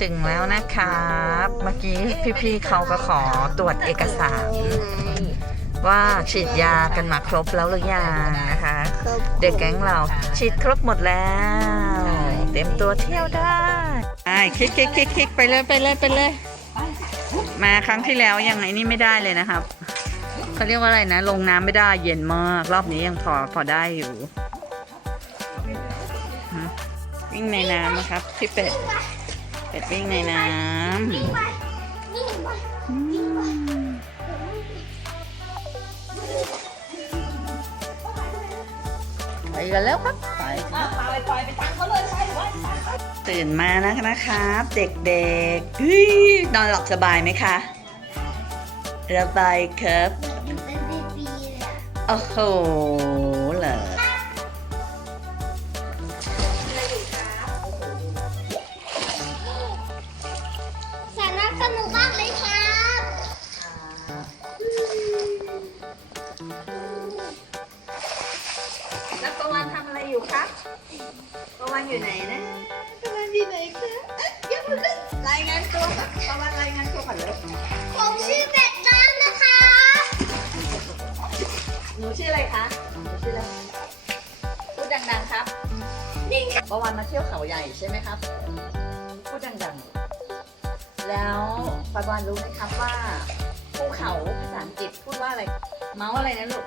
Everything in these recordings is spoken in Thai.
ถึงแล้วนะครับ เมื่อกี้พี่ๆเขาก็ขอตรวจเอกสาร ว่าฉีดยากันมาครบแล้วหรือยังนะคะ เด็กแก๊งเราฉีดครบหมดแล้ว เต็มตัวเที่ยวได้ไอ้คลิกคลิกคลิกคลิกไปเลยไปเลยไปเลย มาครั้งที่แล้วยังไงนี่ไม่ได้เลยนะครับ เขาเรียกว่าอะไรนะ ลงน้ำไม่ได้เย็นมาก รอบนี้ยังพอพอได้อยู่ วิ่งในน้ำนะครับพี่เป็ด เป็ดวิ่งในน้ำไปกันแล้วครับไปตื่นมานะนะครับ เด็กๆนอนหลับสบายไหมคะระบายครับ โอ้โหเหรอสาระสนุกมากเลยครับแล้วประวันทำอะไรอยู่ครับประวันอยู่ไหนนะประ หนูชื่ออะไรคะหนูชื่ออะไรพูดดังๆครับนี่ค่ะประวันมาเที่ยวเขาใหญ่ใช่ไหมครับ พูดดังๆ แล้วประวันรู้ไหมครับว่าภูเขาภาษาอังกฤษพูดว่าอะไร เมาส์อะไรนะลูก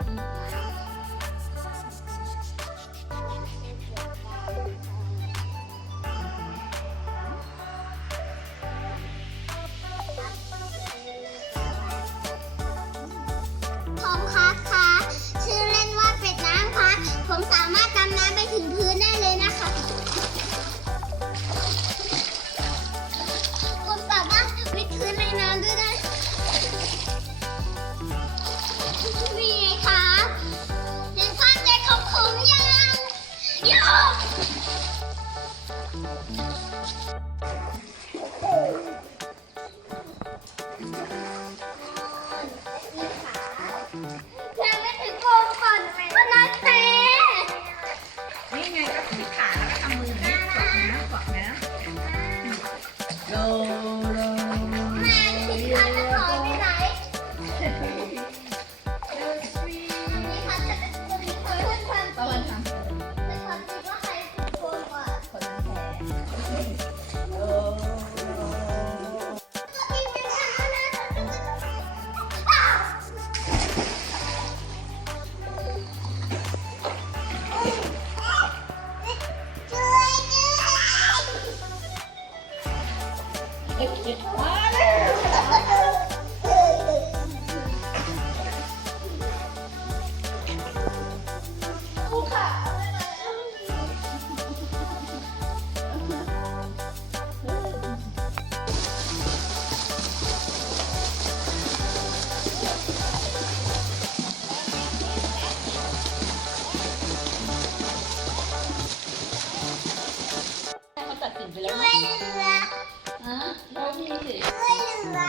ช่วยเหลือ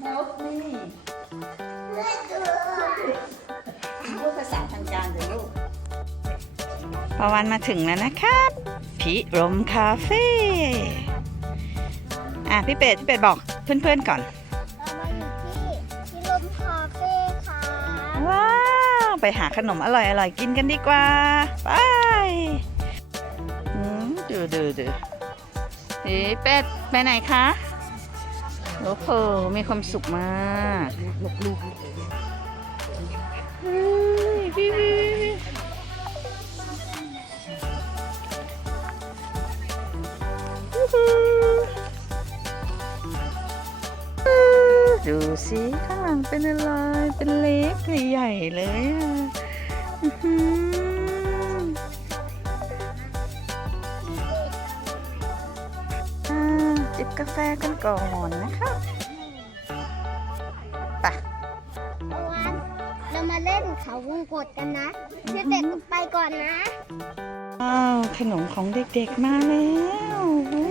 โลนี่ช่วยเหลือ พูดภาษาทางการเดี๋ยวลูก ประวันมาถึงแล้วนะครับ พิรมคาเฟ่อะพี่เป็ดพี่เป็ดบอกเพื่อนๆก่อน เรามาอยู่ที่ที่ลมคาเฟ่ค่ะว้าว ไปหาขนมอร่อยอร่อยๆ กินกันดีกว่า ไปอืมดูดูดูเฮ้เป็ด ไปไหนคะ โอ้โหมีความสุขมากลูกๆเฮ้ยพี่พี่ดูสิข้างหลังเป็นอะไร เป็นเล็กใหญ่ๆเลยอะ จิบกาแฟกันก่อนนะคะไปเอาวันเรามาเล่นเขาวงกดกันนะพี่เป็ดไปก่อนนะอ้าวขนมของเด็กๆมาแล้วโอ้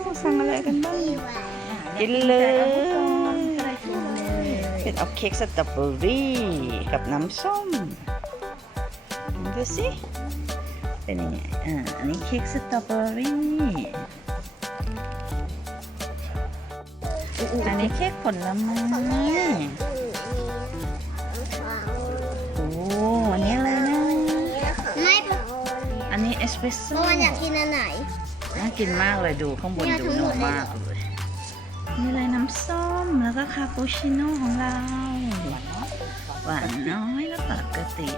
โหสั่งอะไรกันบ้างกินเลยเป็นเอาเค้กสตรอเบอรี่กับน้ำส้มดูสิเป็นยังไงอ่าอันนี้เค้กสตรอเบอรี่ อันนี้เค้กผลไม้โอ้อันนี้อะไรนะ ไม่อันนี้เอสเปรสโซ่มันอยากกินอันไหน น่ากินมากเลยดูข้างบนดูทั้งหหนูมมากเลยนี่อะไรน้ำส้มแล้วก็คาปูชิโน่ของเรา หวานน้อยแล้วปกติ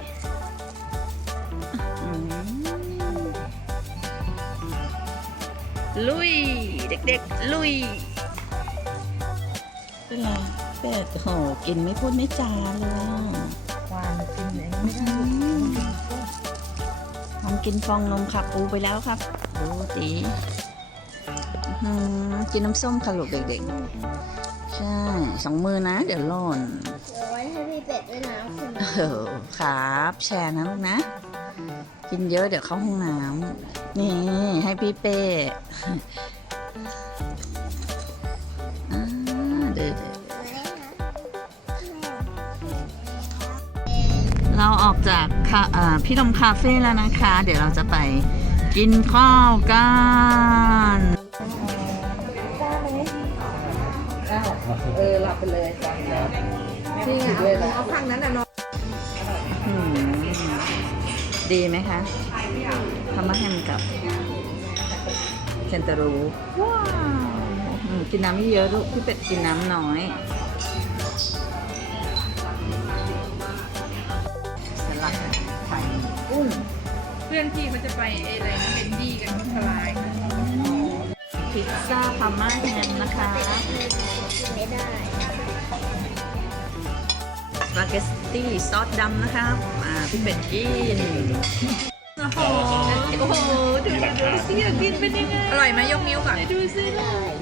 ลุย เด็กๆ ลุย เป็นไรเป็ดโหกินไม่พูดไม่จาเลยอะวานกินเองไม่ได้อืมทำกินฟองนมขับปูไปแล้วครับ ดูตีกินน้ำส้มค่ะลูกเด็กๆ ใช่สองมือนะ เดี๋ยวล่นเดี๋ยวไว้ให้พี่เป็ดด้วยนะคุณเออครับ แชร์นะลูกนะ กินเยอะเดี๋ยวเข้าห้องน้ำนี่ให้พี่เป้ เดี๋ยวๆเราออกจากคาอ่าพี่ดมคาเฟ่แล้วนะคะ เดี๋ยวเราจะไปกินข้าวกันเออหลับไปเลยจริงอะเอาเอาข้างนั้นอะนอนอืมดีไหมคะทำมาแฮมกับเคนตารูว้าว อืมกินน้ำไม่เยอะลูกพี่เป็ดกินน้ำน้อยสลัดไข่กุ้งเพื่อนพี่เขาจะไปไอ้อะไรนะเบนดี้กันพัทลายค่ะพิซซ่าพาม่าแฮมนะคะกินไม่ได้สปาเกตตี้ซอสดำนะคะอ่าพี่เป็ดกินโอ้โหโอ้โหดูดูดูสิอยากกินเป็นยังไง อร่อยไหมยกนิ้วก่อนดูสิอืม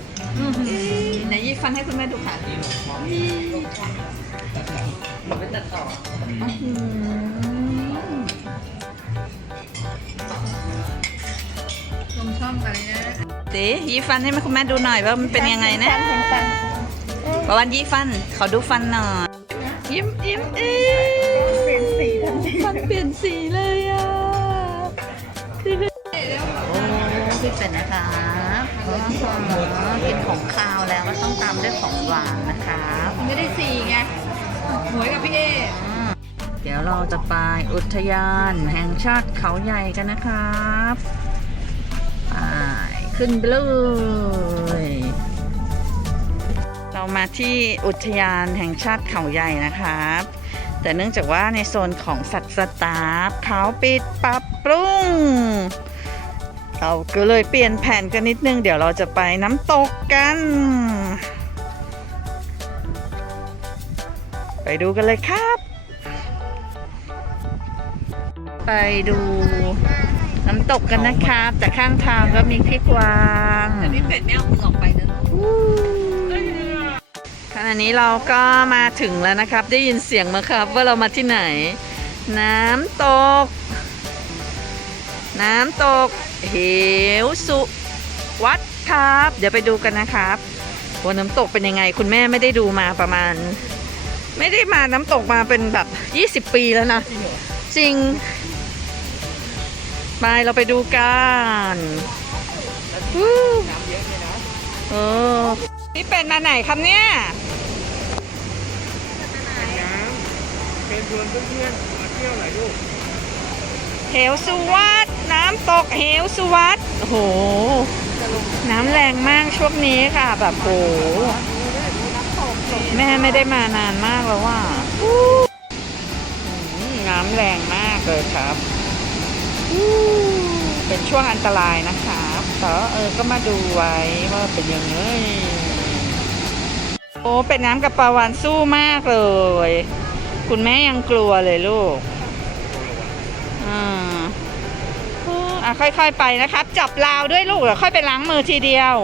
ไหนยี่ฟันให้คุณแม่ดูค่ะไปตัดต่อลงช่องกันเลยนะตียี่ฟันให้คุณแม่ดูหน่อยว่ามันเป็นยังไงนะประวันยี่ฟัน ขอดูฟันหน่อย ยิ้มยิ้มเอ๊เปลี่ยนสีทันทีฟันเปลี่ยนสีเลยอะคือโอ้พี่เป็ดนะคะอ๋อ กินของคาวแล้วก็ต้องตามด้วยของหวานนะคะไม่ได้สี่ไงหมวยกับพี่เออืมเดี๋ยวเราจะไปอุทยานแห่งชาติเขาใหญ่กันนะครับไปขึ้นไปเลยเรามาที่อุทยานแห่งชาติเขาใหญ่นะครับ แต่เนื่องจากว่าในโซนของสัตว์สตาฟเขาปิดปรับปรุง เราก็เลยเปลี่ยนแผนกันนิดนึง เดี๋ยวเราจะไปน้ำตกกัน ไปดูกันเลยครับ ไปดูน้ำตกกันนะครับ แต่ข้างทางก็มีพริกวางแต่พี่เป็ดไม่เอามือออกไปนะขณะนี้เราก็มาถึงแล้วนะครับ ได้ยินเสียงมาครับ ว่าเรามาที่ไหน น้ำตก น้ำตก เหวสุวัดครับ เดี๋ยวไปดูกันนะครับว่าน้ำตกเป็นยังไง คุณแม่ไม่ได้ดูมาประมาณ ไม่ได้มาน้ำตกมาเป็นแบบ 20 ปีแล้วนะ จริงไปเราไปดูกันวู้เออพี่เป็นมาไหนครับเนี่ยเป็นชวนเพื่อนๆมาเที่ยวหน่อยลูกเหวสุวัสด น้ำตกเหวสุวัสดโอ้โห น้ำแรงมากช่วงนี้ค่ะ แบบโห แม่ไม่ได้มานานมากแล้วว่าน้ำแรงมากเลยครับ เป็นช่วงอันตรายนะครับแต่เออ ก็มาดูไว้ว่าเป็นยังไง โอ้ เป็นน้ำกับปลาวานสู้มากเลย คุณแม่ยังกลัวเลยลูก อะค่อยๆไปนะครับ จับราวด้วยลูกแล้วค่อยไปล้างมือทีเดียว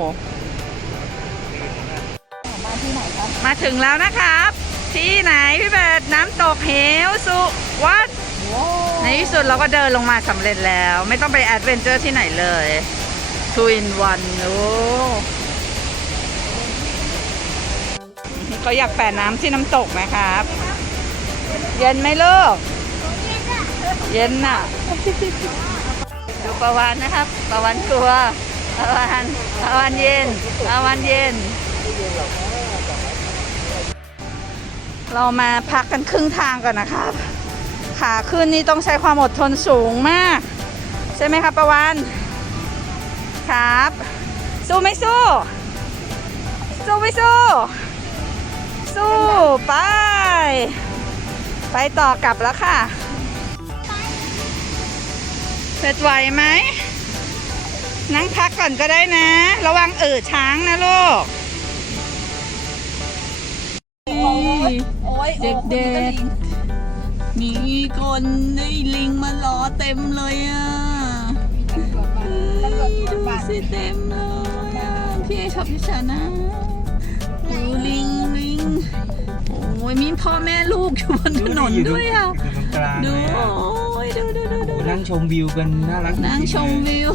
มาถึงแล้วนะครับ ที่ไหนพี่เบิร์ดน้ำตกเหวสุวัดในที่สุดเราก็เดินลงมาสำเร็จแล้ว ไม่ต้องไปแอดเวนเจอร์ที่ไหนเลย two in one โอ้ก็อยากแปะน้ำที่น้ำตกนะครับ เย็นไหมลูกเเย็นน่ะดู ประวันนะครับประวันกลัวประวันประวันเย็นประวันเย็น เรามาพักกันครึ่งทางก่อนนะครับ ขาขึ้นนี่ต้องใช้ความอดทนสูงมาก ใช่ไหมครับประวันครับ สู้ไม่สู้ สู้ไม่สู้ สู้ไป ไปต่อกลับแล้วค่ะ เสร็จไหวไหม นั่งพักก่อนก็ได้นะ ระวังเอ่อช้างนะลูกเด็กๆมีคนได้ลิงมาล้อเต็มเลยอะดูสิเต็มเลยอะพี่เอชอบพี่ชานะดูลิงลิงโอ้ยมีพ่อแม่ลูกอยู่บนถนนด้วยอะอยู่ตรงกลางดูเลยอะโอ้ยดูดูดูดูโอ้ นั่งชมวิวกันน่ารักนั่งชมวิว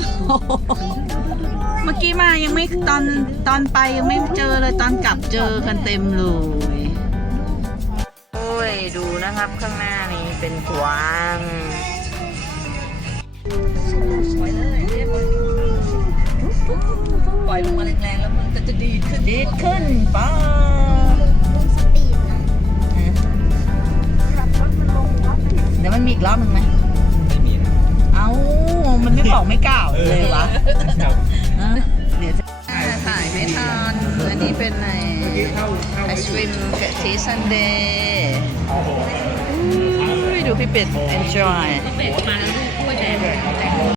เมื่อกี้มายังไม่ตอนตอนไปยังไม่เจอเลยตอนกลับเจอกันเต็มเลยโอ้ยดูนะครับข้างหน้านี้เป็นกวางปล่อยลงมาแรงๆแล้วมันก็จะดีขึ้นดีขึ้นป้าสปีดนะเดี๋ยวมันมีอีกรอบหนึงไหมไม่มีนะเอ้ามัน ไม่บอกไม่กล่าวเลยวะครับนะเดี๋ยวจะถ่ายไม่ทันอันนี้เป็นในเข้าเข้าไอศครีมกะทิซันเดย์ดูพี่เป็ด enjoy เป็ดมาแล้ว